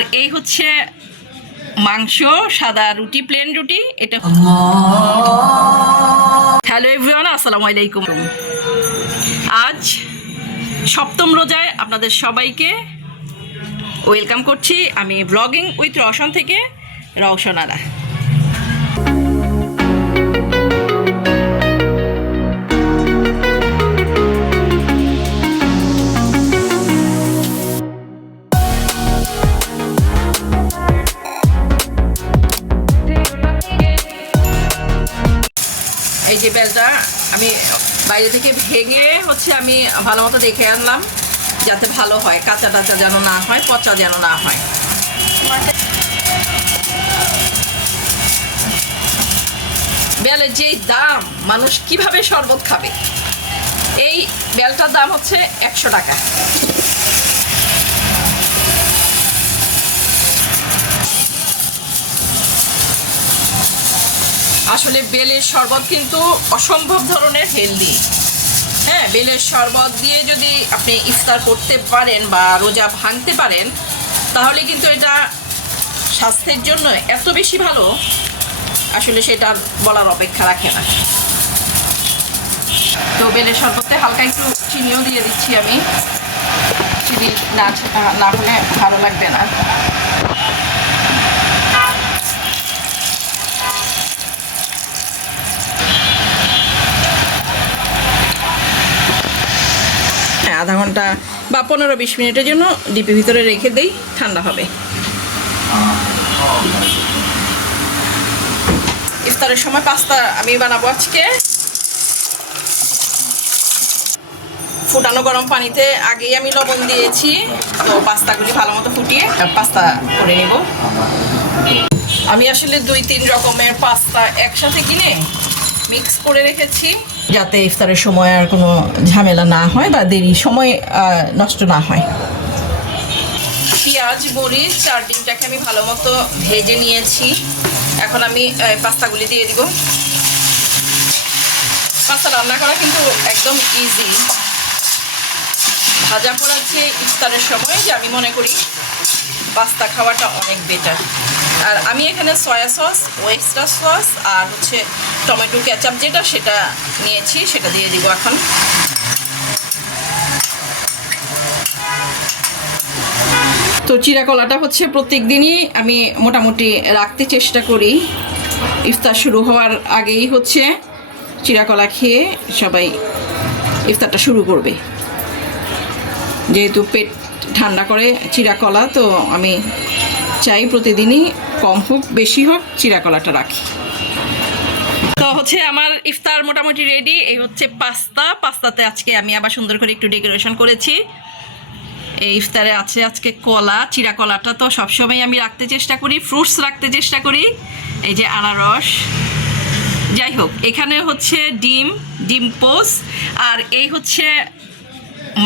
আর এই হচ্ছে মাংস, সাদা রুটি প্লেন রুটি, এটা হ্যালো এভরিওয়ান আসসালামু আলাইকুম। আজ সপ্তম রোজায় আপনাদের সবাইকে ওয়েলকাম করছি আমি ব্লগিং উইথ রওশন থেকে রওশন যে বেলটা আমি বাইরে থেকে ভেঙে হচ্ছে আমি ভালো মতো দেখে আনলাম, যাতে ভালো হয়, কাঁচা টাচা যেন না হয়, পচা যেন না হয়। বেলের যেই দাম, মানুষ কীভাবে শরবত খাবে? এই বেলটার দাম হচ্ছে একশো টাকা। আসলে বেলের শরবত কিন্তু অসম্ভব ধরনের হেলদি হ্যাঁ বেলের শরবত দিয়ে যদি আপনি ইফতার করতে পারেন বা রোজা ভাঙতে পারেন, তাহলে কিন্তু এটা স্বাস্থ্যের জন্য এত বেশি ভালো, আসলে সেটা বলার অপেক্ষা রাখে না। তো বেলের শরবতে হালকা একটু চিনিও দিয়ে দিচ্ছি আমি। চিনি না না হলে ভালো লাগবে না। ঘণ্টা বা পনেরো বিশ মিনিটের জন্য ডিপি ভিতরে রেখে দেই, ঠান্ডা হবে। ইফতারের সময় পাস্তা আমি বানাবো আজকে। ফুটানো গরম পানিতে আগেই আমি লবণ দিয়েছি, তো পাস্তাগুলি ভালো মতো ফুটিয়ে পাস্তা করে নেব। আমি আসলে দুই তিন রকমের পাস্তা একসাথে কিনে মিক্স করে রেখেছি। যাতে ইফতারের সময় আর কোনো ঝামেলা না হয় বা দেরি সময় নষ্ট না হয়। পেঁয়াজ, মরিচ, চার ডিমটাকে আমি ভালো মতো ভেজে নিয়েছি। এখন আমি পাস্তাগুলি দিয়ে দিব। পাস্তা রান্না করা কিন্তু একদম ইজি ভাজা পোড়ার যে ইফতারের সময়, যে আমি মনে করি পাস্তা খাওয়াটা অনেক বেটার আর আমি এখানে সয়া সস ওয়েস্টার সস আর হচ্ছে টমেটো কেচাপ যেটা সেটা নিয়েছি, সেটা দিয়ে দিব এখন। তো চিরাকলাটা হচ্ছে প্রত্যেক দিনই আমি মোটামুটি রাখতে চেষ্টা করি। ইফতার শুরু হওয়ার আগেই হচ্ছে চিরাকলা খেয়ে সবাই ইফতারটা শুরু করবে। যেহেতু পেট ঠান্ডা করে চিরাকলা, তো আমি চাই প্রতিদিনই কম হোক, বেশি হোক চিরাকলাটা রাখি। তো হচ্ছে আমার ইফতার মোটামুটি রেডি এই হচ্ছে পাস্তা। পাস্তাতে আজকে আমি আবার সুন্দর করে একটু ডেকোরেশন করেছি। এই ইফতারে আছে আজকে কলা চিরা কলাটা তো সবসময় আমি রাখতে চেষ্টা করি ফ্রুটস রাখতে চেষ্টা করি। এই যে আনারস। যাই হোক, এখানে হচ্ছে ডিম ডিম পোস, আর এই হচ্ছে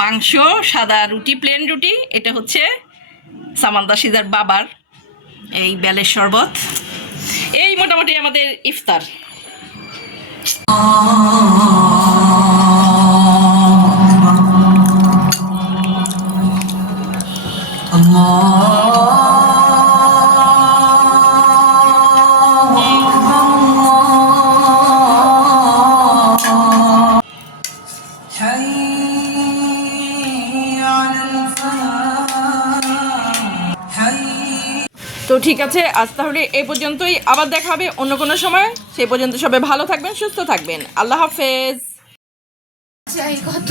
মাংস, সাদা রুটি প্লেন রুটি। এটা হচ্ছে সামান্দা সিদার বাবার এই বেলের শরবত। এই মোটামুটি আমাদের ইফতার। حي তো ঠিক আছে আজ তাহলে এ পর্যন্তই। আবার দেখা হবে অন্য কোনো সময়। সেই পর্যন্ত সবাই ভালো থাকবেন সুস্থ থাকবেন। আল্লাহ হাফেজ। কত